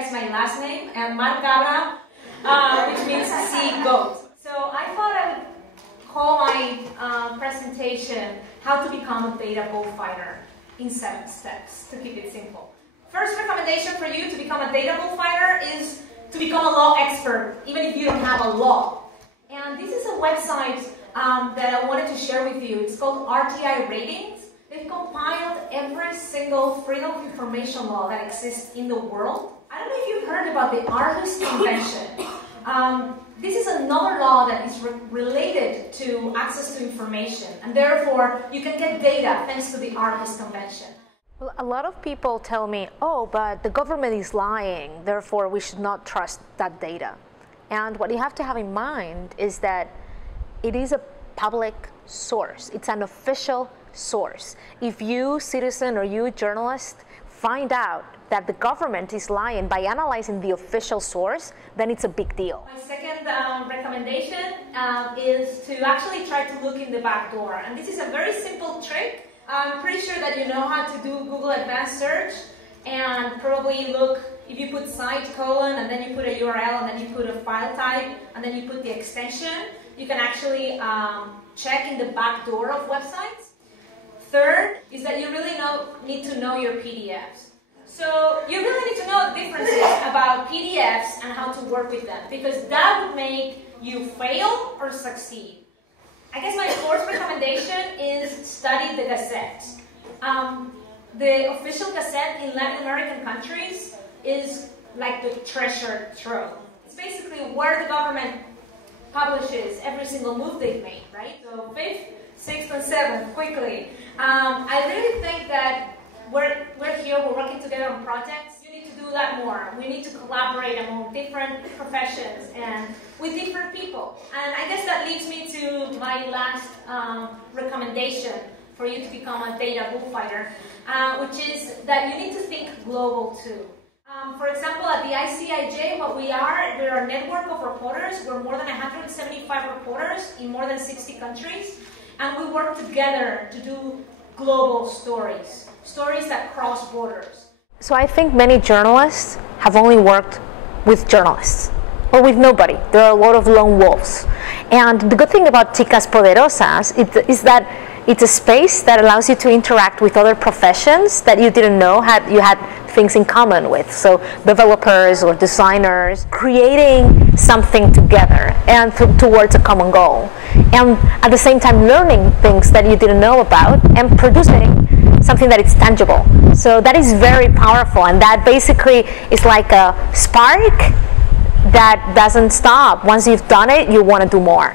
guys my last name, and Cabra, which means sea goat. So I thought I would call my presentation How to Become a Data Bullfighter in 7 steps, to keep it simple. First recommendation for you to become a data bullfighter is to become a law expert, even if you don't have a law. And this is a website that I wanted to share with you. It's called RTI Ratings. They've compiled every single freedom of information law that exists in the world. I don't know if you've heard about the Aarhus Convention. This is another law that is related to access to information, and therefore you can get data thanks to the Aarhus Convention. Well, a lot of people tell me, oh, but the government is lying, therefore we should not trust that data. And what you have to have in mind is that it is a public source. It's an official source. If you, citizen, or you, journalist, find out that the government is lying by analyzing the official source, then it's a big deal. My second recommendation is to actually try to look in the back door. And this is a very simple trick. I'm pretty sure that you know how to do Google Advanced Search, and probably look, if you put site : and then you put a URL, and then you put a file type, and then you put the extension, you can actually check in the back door of websites. Third is that you really need to know your PDFs. So you really need to know the differences about PDFs and how to work with them, because that would make you fail or succeed. I guess my fourth recommendation is study the Gazette. The official Gazette in Latin American countries is like the treasure trove. It's basically where the government publishes every single move they've made, right? So fifth, sixth, and seventh, quickly. I really think that we're here, we're working together on projects. You need to do that more. We need to collaborate among different professions and with different people. And I guess that leads me to my last recommendation for you to become a data bullfighter, which is that you need to think global too. For example, at the ICIJ, we're a network of reporters. We're more than 175 reporters in more than 60 countries. And we work together to do global stories, stories that cross borders. So I think many journalists have only worked with journalists, or with nobody. There are a lot of lone wolves. And the good thing about Chicas Poderosas is that it's a space that allows you to interact with other professions that you didn't know you had things in common with. So developers or designers, creating something together and towards a common goal. And at the same time learning things that you didn't know about and producing something that is tangible. So that is very powerful, and that basically is like a spark that doesn't stop. Once you've done it, you want to do more.